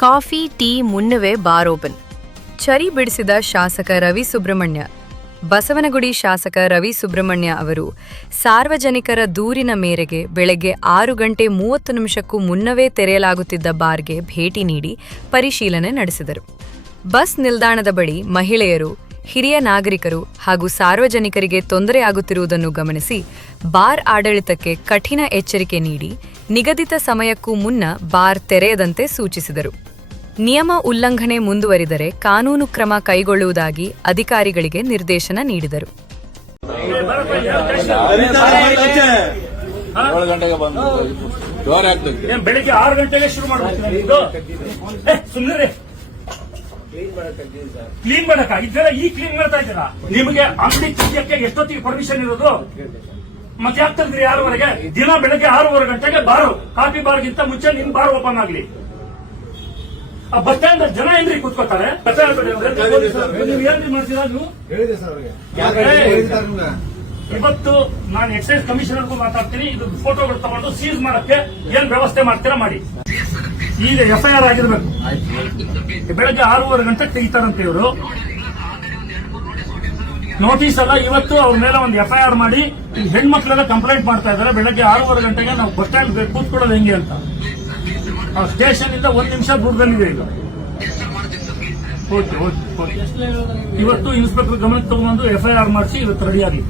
Coffee tea ಮುನ್ನವೇ bar open. ಚರಿ ಬಿಡಿಸಿದ ಶಾಸಕ ರವಿ ಸುಬ್ರಹ್ಮಣ್ಯ. ಬಸವನಗುಡಿ ಶಾಸಕ ರವಿ ಸುಬ್ರಹ್ಮಣ್ಯ ಅವರು ಸಾರ್ವಜನಿಕರ ದೂರಿನ ಮೇರೆಗೆ ಬೆಳಗ್ಗೆ 6:30 ಮುನ್ನವೇ ತೆರೆಯಲಾಗುತ್ತಿದ್ದ ಬಾರ್ಗೆ ಭೇಟಿ ನೀಡಿ ಪರಿಶೀಲನೆ ನಡೆಸಿದರು. ಬಸ್ ನಿಲ್ದಾಣದ ಬಳಿ ಮಹಿಳೆಯರು, ಹಿರಿಯ ನಾಗರಿಕರು ಹಾಗೂ ಸಾರ್ವಜನಿಕರಿಗೆ ತೊಂದರೆಯಾಗುತ್ತಿರುವುದನ್ನು ಗಮನಿಸಿ ಬಾರ್ ಆಡಳಿತಕ್ಕೆ ಕಠಿಣ ಎಚ್ಚರಿಕೆ ನೀಡಿ ನಿಗದಿತ ಸಮಯಕ್ಕೂ ಮುನ್ನ ಬಾರ್ ತೆರೆಯದಂತೆ ಸೂಚಿಸಿದರು. ನಿಯಮ ಉಲ್ಲಂಘನೆ ಮುಂದುವರಿದರೆ ಕಾನೂನು ಕ್ರಮ ಕೈಗೊಳ್ಳುವುದಾಗಿ ಅಧಿಕಾರಿಗಳಿಗೆ ನಿರ್ದೇಶನ ನೀಡಿದರು. ಬೆಳಿಗ್ಗೆ 6 ಗಂಟೆಗೆ ಶುರು ಕ್ಲೀನ್ ಮಾಡಕ ಇದೆಲ್ಲ ಈ ಕ್ಲೀನ್ ಮಾಡ್ತಾ ಇದ್ದೀರಾ? ನಿಮಗೆ ಅಂಗಡಿ ತೆಗೆಯಕ್ಕೆ ಎಷ್ಟೊತ್ತಿಗೆ ಪರ್ಮಿಷನ್ ಇರೋದು? ಮತ್ತೆ ಯಾಕೆ ತೆಗೆದ್ರಿ 6:30? ದಿನ ಬೆಳಗ್ಗೆ 6:30 ಗಂಟೆಗೆ ಬಾರು, ಕಾಫಿ ಬಾರ್ಗಿಂತ ಮುಂಚೆ ನಿಮ್ ಬಾರ್ ಓಪನ್ ಆಗ್ಲಿ. ಬಸ್ ಸ್ಟ್ಯಾಂಡ್ ಜನ ಏನ್ರಿ ಕೂತ್ಕೋತಾರೆ? ನೀವು ಏನ್ರಿ ಮಾಡ್ತೀರಾ? ನೀವು ಇವತ್ತು ನಾನು ಎಕ್ಸೈಸ್ ಕಮಿಷನರ್ಗೂ ಮಾತಾಡ್ತೀನಿ. ಇದು ಫೋಟೋಗಳು ತಗೊಂಡು ಸೀಸ್ ಮಾಡಕ್ಕೆ ಏನ್ ವ್ಯವಸ್ಥೆ ಮಾಡ್ತೀರಾ ಮಾಡಿ. ಈಗ FIR ಆಗಿರ್ಬೇಕು. ಬೆಳಗ್ಗೆ 6:30 ಗಂಟೆಗೆ ತೆಗಿತಾರಂತೆ ಇವರು. ನೋಟಿಸ್ ಅಲ್ಲ, ಇವತ್ತು ಅವ್ರ ಮೇಲೆ ಒಂದು FIR ಮಾಡಿ ಹೆಣ್ಮಕ್ಳೆಲ್ಲ ಕಂಪ್ಲೇಂಟ್ ಮಾಡ್ತಾ ಇದ್ದಾರೆ. ಬೆಳಗ್ಗೆ 6:30 ಗಂಟೆಗೆ ನಾವು ಬಸ್ ಸ್ಟ್ಯಾಂಡ್ ಕೂತ್ಕೊಳ್ಳೋದು ಹೆಂಗೆ ಅಂತ. ಸ್ಟೇಷನ್ ಇಂದ 1 ನಿಮಿಷ ದೂರದಲ್ಲಿದೆ ಈಗ. ಇವತ್ತು ಇನ್ಸ್ಪೆಕ್ಟರ್ ಗಮನಕ್ಕೆ ತಗೊಂಡು FIR ಮಾಡಿಸಿ ಇವತ್ತು ರೆಡಿಯಾಗಿ